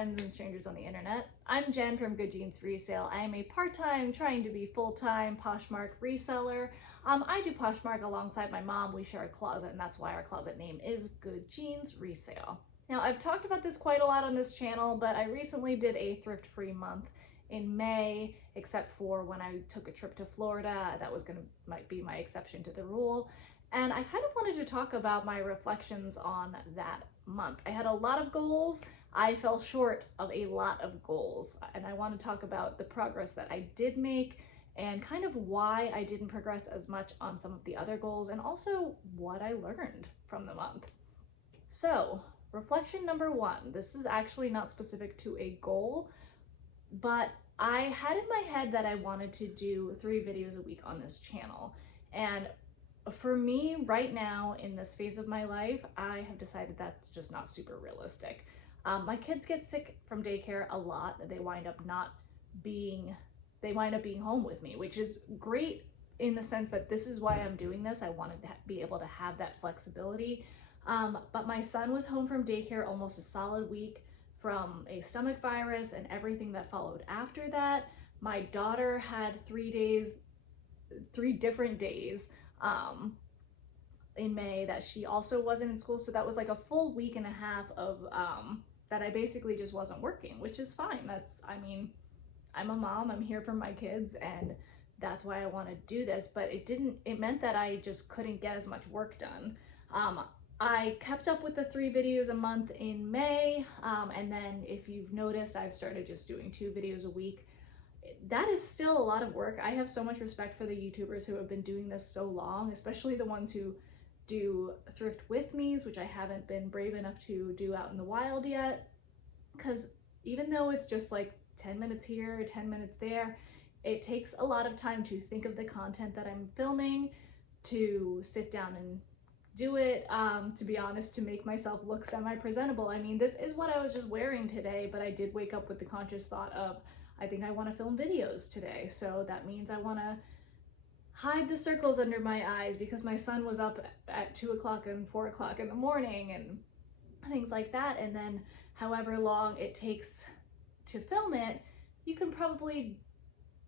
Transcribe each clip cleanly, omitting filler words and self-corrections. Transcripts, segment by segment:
friends and strangers on the internet. I'm Jen from Good Jeans Resale. I am a part-time, trying to be full-time Poshmark reseller. I do Poshmark alongside my mom. We share a closet, and that's why our closet name is Good Jeans Resale. Now, I've talked about this quite a lot on this channel, but I recently did a thrift-free month in May, except for when I took a trip to Florida. That might be my exception to the rule. And I kind of wanted to talk about my reflections on that month. I had a lot of goals. I fell short of a lot of goals, and I want to talk about the progress that I did make and kind of why I didn't progress as much on some of the other goals, and also what I learned from the month. So, reflection number one. This is actually not specific to a goal, but I had in my head that I wanted to do 3 videos a week on this channel. And for me right now in this phase of my life, I have decided that's just not super realistic. My kids get sick from daycare a lot. They wind up being home with me, which is great in the sense that this is why I'm doing this. I wanted to be able to have that flexibility. But my son was home from daycare almost a solid week from a stomach virus and everything that followed after that. My daughter had 3 different days in May that she also wasn't in school. So that was like a full week and a half of that I basically just wasn't working, which is fine. I'm a mom, I'm here for my kids, and that's why I want to do this. But it meant that I just couldn't get as much work done. I kept up with the 3 videos a month in May, and then if you've noticed, I've started just doing 2 videos a week. That is still a lot of work. I have so much respect for the YouTubers who have been doing this so long, especially the ones who do thrift with me's, which I haven't been brave enough to do out in the wild yet. Because even though it's just like 10 minutes here, 10 minutes there, it takes a lot of time to think of the content that I'm filming, to sit down and do it, to be honest, to make myself look semi-presentable. I mean, this is what I was just wearing today, but I did wake up with the conscious thought of, I think I want to film videos today. So that means I want to hide the circles under my eyes because my son was up at 2 o'clock and 4 o'clock in the morning and things like that. And then however long it takes to film it, you can probably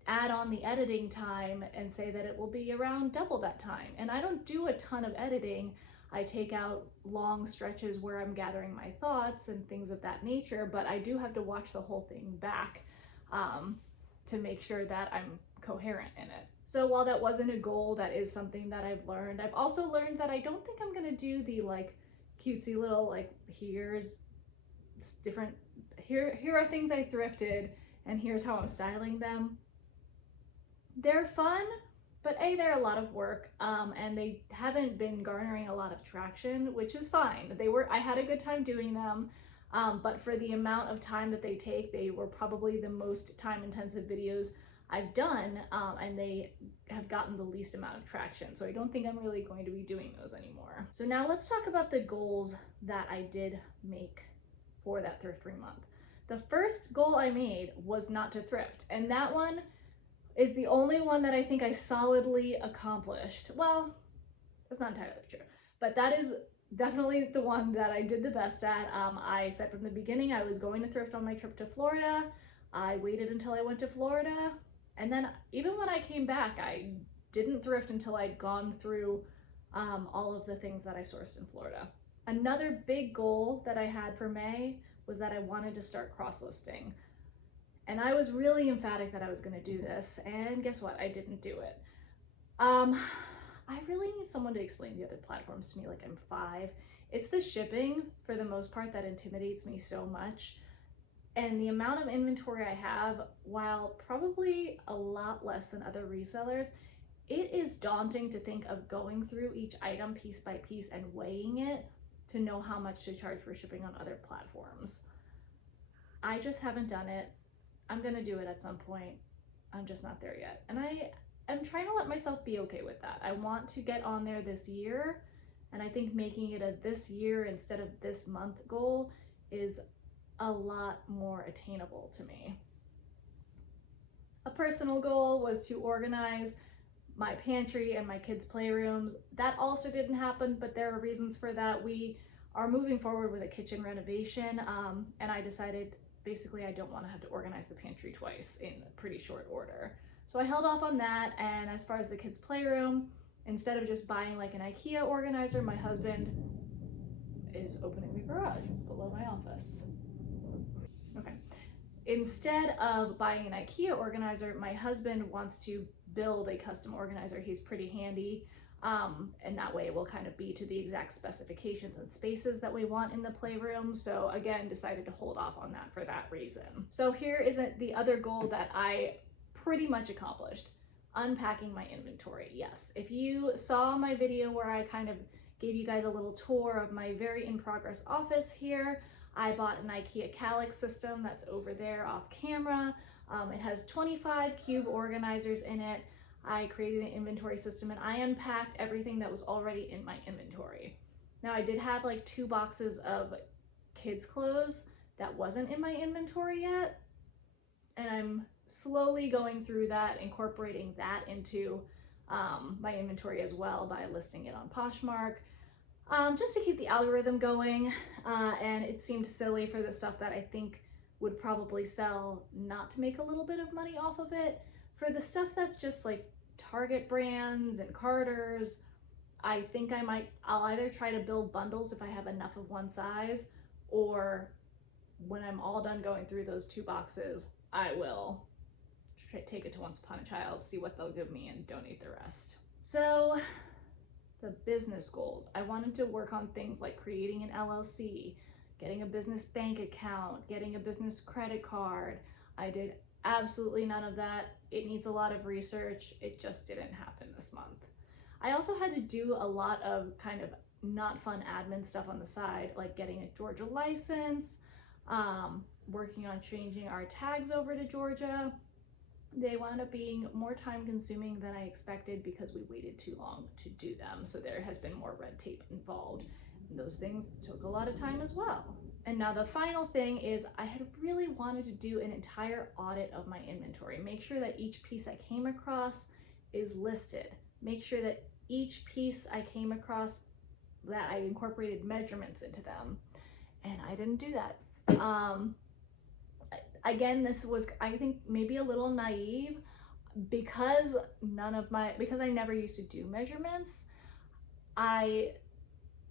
add on the editing time and say that it will be around double that time. And I don't do a ton of editing. I take out long stretches where I'm gathering my thoughts and things of that nature, but I do have to watch the whole thing back to make sure that I'm coherent in it. So while that wasn't a goal, that is something that I've learned. I've also learned that I don't think I'm gonna do the like cutesy little like here are things I thrifted and here's how I'm styling them. They're fun, but they're a lot of work, and they haven't been garnering a lot of traction, which is fine. I had a good time doing them. But for the amount of time that they take, they were probably the most time-intensive videos I've done, and they have gotten the least amount of traction. So I don't think I'm really going to be doing those anymore. So now let's talk about the goals that I did make for that thrift-free month. The first goal I made was not to thrift, and that one is the only one that I think I solidly accomplished. Well, that's not entirely true, but that is definitely the one that I did the best at. I said from the beginning I was going to thrift on my trip to Florida. I waited until I went to Florida, and then even when I came back, I didn't thrift until I'd gone through all of the things that I sourced in Florida. Another big goal that I had for May was that I wanted to start cross-listing. And I was really emphatic that I was going to do this, and guess what? I didn't do it. I really need someone to explain the other platforms to me like I'm 5. It's the shipping, for the most part, that intimidates me so much. And the amount of inventory I have, while probably a lot less than other resellers, it is daunting to think of going through each item piece by piece and weighing it to know how much to charge for shipping on other platforms. I just haven't done it. I'm gonna do it at some point. I'm just not there yet. And I'm trying to let myself be okay with that. I want to get on there this year, and I think making it a this year instead of this month goal is a lot more attainable to me. A personal goal was to organize my pantry and my kids' playrooms. That also didn't happen, but there are reasons for that. We are moving forward with a kitchen renovation, and I decided basically I don't want to have to organize the pantry twice in pretty short order. So I held off on that. And as far as the kids' playroom, instead of just buying like an IKEA organizer, my husband is opening the garage below my office. Okay. Instead of buying an IKEA organizer, my husband wants to build a custom organizer. He's pretty handy. And that way it will kind of be to the exact specifications and spaces that we want in the playroom. So again, decided to hold off on that for that reason. So here is the other goal that I pretty much accomplished: unpacking my inventory. Yes, if you saw my video where I kind of gave you guys a little tour of my very in progress office here, I bought an IKEA Calyx system that's over there off camera. It has 25 cube organizers in it. I created an inventory system and I unpacked everything that was already in my inventory. Now I did have like 2 boxes of kids' clothes that wasn't in my inventory yet, and I'm slowly going through that, incorporating that into my inventory as well by listing it on Poshmark, just to keep the algorithm going. And it seemed silly for the stuff that I think would probably sell not to make a little bit of money off of it. For the stuff that's just like Target brands and Carter's, I think I'll either try to build bundles if I have enough of one size, or when I'm all done going through those 2 boxes, I will take it to Once Upon a Child, see what they'll give me, and donate the rest. So the business goals. I wanted to work on things like creating an LLC, getting a business bank account, getting a business credit card. I did absolutely none of that. It needs a lot of research. It just didn't happen this month. I also had to do a lot of kind of not fun admin stuff on the side, like getting a Georgia license, working on changing our tags over to Georgia. They wound up being more time consuming than I expected because we waited too long to do them. So there has been more red tape involved. And those things took a lot of time as well. And now the final thing is I had really wanted to do an entire audit of my inventory. Make sure that each piece I came across is listed. Make sure that each piece I came across, that I incorporated measurements into them. And I didn't do that. Again, this was, I think, maybe a little naive because I never used to do measurements. I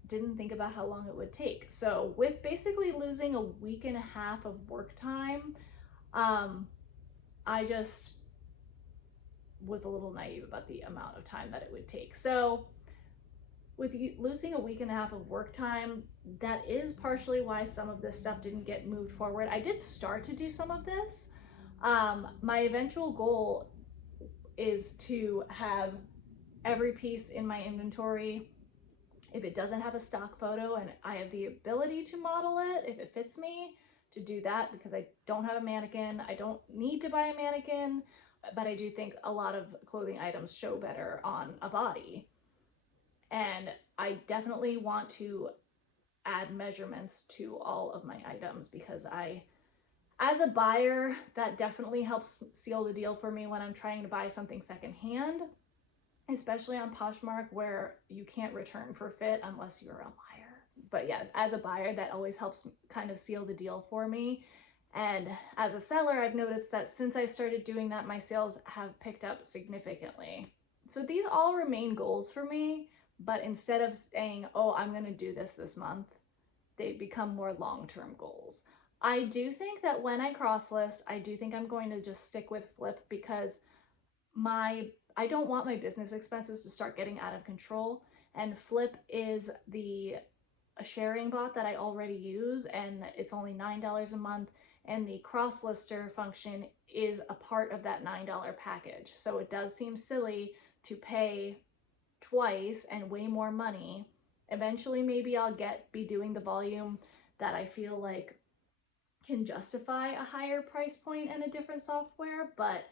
didn't think about how long it would take. So with basically losing a week and a half of work time, I just was a little naive about the amount of time that it would take. So with losing a week and a half of work time, that is partially why some of this stuff didn't get moved forward. I did start to do some of this. My eventual goal is to have every piece in my inventory, if it doesn't have a stock photo and I have the ability to model it, if it fits me, to do that, because I don't have a mannequin. I don't need to buy a mannequin, but I do think a lot of clothing items show better on a body. And I definitely want to add measurements to all of my items because as a buyer, that definitely helps seal the deal for me when I'm trying to buy something secondhand, especially on Poshmark where you can't return for fit unless you're a liar. But yeah, as a buyer, that always helps kind of seal the deal for me. And as a seller, I've noticed that since I started doing that, my sales have picked up significantly. So these all remain goals for me. But instead of saying, oh, I'm going to do this month, they become more long-term goals. I do think that when I cross-list, I do think I'm going to just stick with Flip because I don't want my business expenses to start getting out of control. And Flip is a sharing bot that I already use, and it's only $9 a month. And the cross-lister function is a part of that $9 package. So it does seem silly to pay twice and way more money. Eventually, maybe I'll be doing the volume that I feel like can justify a higher price point and a different software, but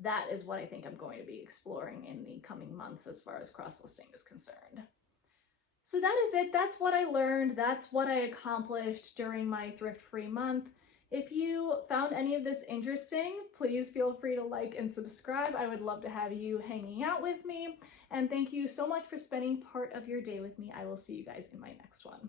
that is what I think I'm going to be exploring in the coming months as far as cross-listing is concerned. So that is it. That's what I learned. That's what I accomplished during my thrift-free month. If you found any of this interesting, please feel free to like and subscribe. I would love to have you hanging out with me. And thank you so much for spending part of your day with me. I will see you guys in my next one.